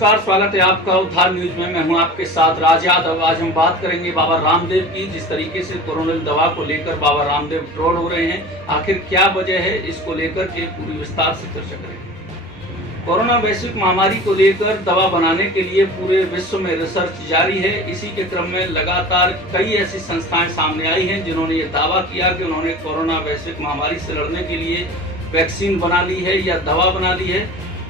नमस्कार, स्वागत है आपका उद्धार न्यूज में। मैं हूं आपके साथ राज यादव। आज हम बात करेंगे बाबा रामदेव की। जिस तरीके से कोरोनिल दवा को लेकर बाबा रामदेव ट्रोल हो रहे हैं, आखिर क्या वजह है, इसको लेकर के पूरी विस्तार से चर्चा करेंगे। कोरोना वैश्विक महामारी को लेकर दवा बनाने के लिए पूरे विश्व में रिसर्च जारी है। इसी के क्रम में लगातार कई ऐसी संस्थाएं सामने आई हैं जिन्होंने ये दावा किया कि उन्होंने कोरोना वैश्विक महामारी से लड़ने के लिए वैक्सीन बना ली है या दवा बना ली है।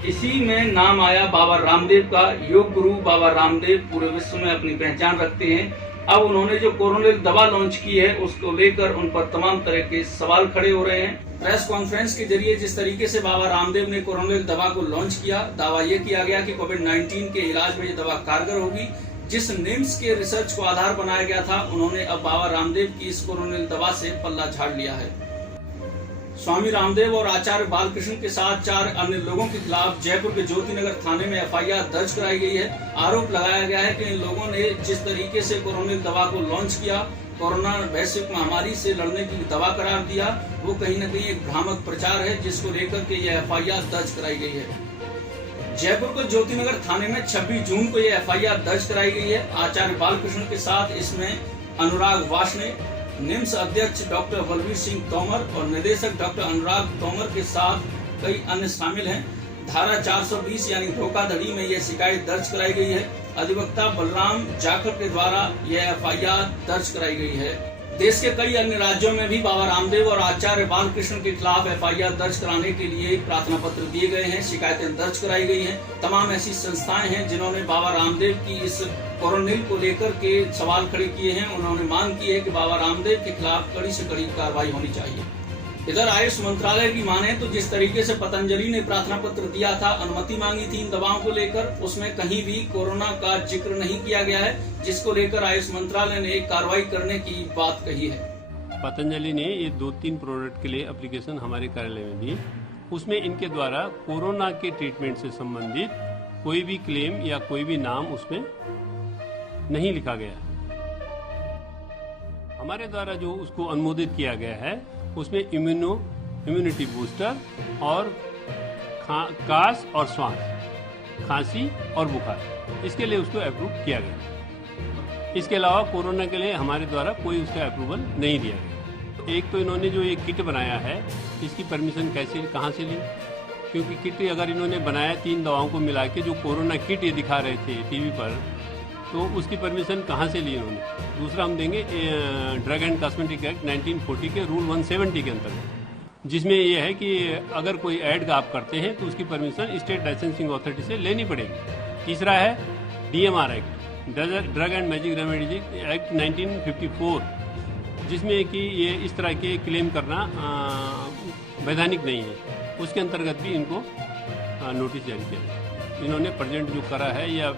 इसी में नाम आया बाबा रामदेव का। योग गुरु बाबा रामदेव पूरे विश्व में अपनी पहचान रखते हैं। अब उन्होंने जो कोरोनिल दवा लॉन्च की है, उसको लेकर उन पर तमाम तरह के सवाल खड़े हो रहे हैं। प्रेस कॉन्फ्रेंस के जरिए जिस तरीके से बाबा रामदेव ने कोरोनिल दवा को लॉन्च किया, दावा यह किया गया कि कोविड-19 के इलाज में ये दवा कारगर होगी। जिस निम्स के रिसर्च को आधार बनाया गया था, उन्होंने अब बाबा रामदेव की इस कोरोनिल दवा से पल्ला झाड़ लिया है। स्वामी रामदेव और आचार्य बालकृष्ण के साथ 4 अन्य लोगों के खिलाफ जयपुर के ज्योतिनगर थाने में एफआईआर दर्ज कराई गई है। आरोप लगाया गया है कि इन लोगों ने जिस तरीके से कोरोनिल दवा को लॉन्च किया, कोरोना वैश्विक महामारी से लड़ने की दवा करार दिया, वो कहीं न कहीं एक भ्रामक प्रचार है, जिसको लेकर के यह एफआईआर दर्ज कराई गई है। जयपुर के ज्योतिनगर थाने में 26 जून को यह एफआईआर दर्ज कराई गई है। आचार्य बालकृष्ण के साथ इसमें अनुराग वासने, निम्स अध्यक्ष डॉक्टर बलबीर सिंह तोमर और निदेशक डॉक्टर अनुराग तोमर के साथ कई अन्य शामिल हैं। धारा 420 यानी धोखाधड़ी में यह शिकायत दर्ज कराई गई है। अधिवक्ता बलराम जाखड़ के द्वारा यह एफआईआर दर्ज कराई गई है। देश के कई अन्य राज्यों में भी बाबा रामदेव और आचार्य बालकृष्ण के खिलाफ एफआईआर दर्ज कराने के लिए प्रार्थना पत्र दिए गए हैं, शिकायतें दर्ज कराई गई हैं। तमाम ऐसी संस्थाएं हैं जिन्होंने बाबा रामदेव की इस कोरोनिल को लेकर के सवाल खड़े किए हैं। उन्होंने मांग की है कि बाबा रामदेव के खिलाफ कड़ी से कड़ी कार्रवाई होनी चाहिए। इधर आयुष मंत्रालय की माने तो जिस तरीके से पतंजलि ने प्रार्थना पत्र दिया था, अनुमति मांगी थी इन दवाओं को लेकर, उसमें कहीं भी कोरोना का जिक्र नहीं किया गया है, जिसको लेकर आयुष मंत्रालय ने कार्रवाई करने की बात कही है। पतंजलि ने ये 2-3 प्रोडक्ट के लिए एप्लीकेशन हमारे कार्यालय में दी। उसमें इनके द्वारा कोरोना के ट्रीटमेंट से संबंधित कोई भी क्लेम या कोई भी नाम उसमें नहीं लिखा गया। हमारे द्वारा जो उसको अनुमोदित किया गया है, उसमें इम्यूनिटी बूस्टर और कास और श्वास, खांसी और बुखार, इसके लिए उसको अप्रूव किया गया। इसके अलावा कोरोना के लिए हमारे द्वारा कोई उसका अप्रूवल नहीं दिया गया। एक तो इन्होंने जो ये किट बनाया है, इसकी परमिशन कहाँ से ली? क्योंकि किट अगर इन्होंने बनाया 3 दवाओं को मिला के, जो कोरोना किट ये दिखा रहे थे टीवी पर, तो उसकी परमिशन कहाँ से ली उन्होंने? दूसरा हम देंगे ड्रग एंड कॉस्मेटिक एक्ट 1940 के रूल 170 के अंतर्गत, जिसमें यह है कि अगर कोई ऐड का आप करते हैं तो उसकी परमिशन स्टेट लाइसेंसिंग अथॉरिटी से लेनी पड़ेगी। तीसरा है DMR act, drug and magic remedies act 1954, जिसमें कि ये इस तरह के क्लेम करना वैधानिक नहीं है, उसके अंतर्गत भी इनको नोटिस जारी किया। इन्होंने प्रेजेंट जो करा है, या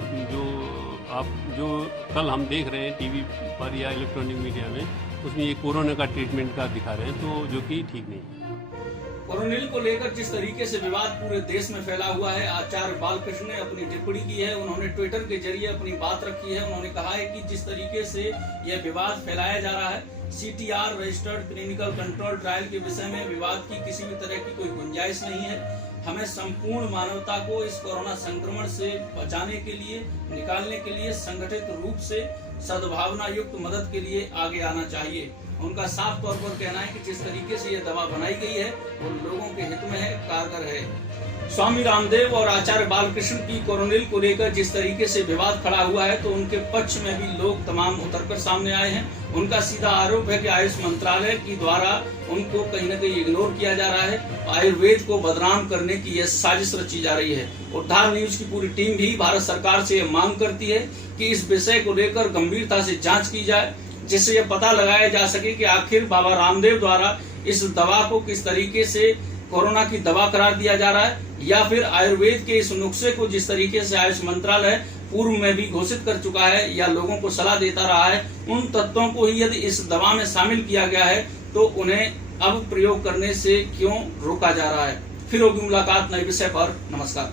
जो कल हम देख रहे हैं टीवी पर या इलेक्ट्रॉनिक मीडिया में, उसमें ये कोरोना का ट्रीटमेंट का दिखा रहे हैं, तो जो कि ठीक नहीं है। कोरोनिल को लेकर जिस तरीके से विवाद पूरे देश में फैला हुआ है, आचार्य बालकृष्ण ने अपनी टिप्पणी की है। उन्होंने ट्विटर के जरिए अपनी बात रखी है। उन्होंने कहा है कि जिस तरीके से यह विवाद फैलाया जा रहा है, CTR registered clinical control trial के विषय में विवाद की किसी भी तरह की कोई गुंजाइश नहीं है। हमें संपूर्ण मानवता को इस कोरोना संक्रमण से बचाने के लिए, निकालने के लिए संगठित रूप से सद्भावना युक्त मदद के लिए आगे आना चाहिए। उनका साफ तौर पर कहना है कि जिस तरीके से यह दवा बनाई गई है, वो लोगों के हित में है, कारगर है। स्वामी रामदेव और आचार्य बालकृष्ण की कोरोनिल को लेकर जिस तरीके से विवाद खड़ा हुआ है, तो उनके पक्ष में भी लोग तमाम उतरकर सामने आए हैं। उनका सीधा आरोप है कि आयुष मंत्रालय की द्वारा उनको कहीं न कहीं इग्नोर किया जा रहा है। आयुर्वेद को बदनाम करने की यह साजिश रची जा रही है। उद्धार न्यूज की पूरी टीम भी भारत सरकार से यह मांग करती है कि इस विषय को लेकर गंभीरता से जाँच की जाए, जिससे यह पता लगाया जा सके कि आखिर बाबा रामदेव द्वारा इस दवा को किस तरीके से कोरोना की दवा करार दिया जा रहा है, या फिर आयुर्वेद के इस नुस्खे को जिस तरीके से आयुष मंत्रालय पूर्व में भी घोषित कर चुका है या लोगों को सलाह देता रहा है, उन तत्वों को ही यदि इस दवा में शामिल किया गया है, तो उन्हें अब प्रयोग करने से क्यों रोका जा रहा है। फिर होगी मुलाकात नए विषय पर। नमस्कार।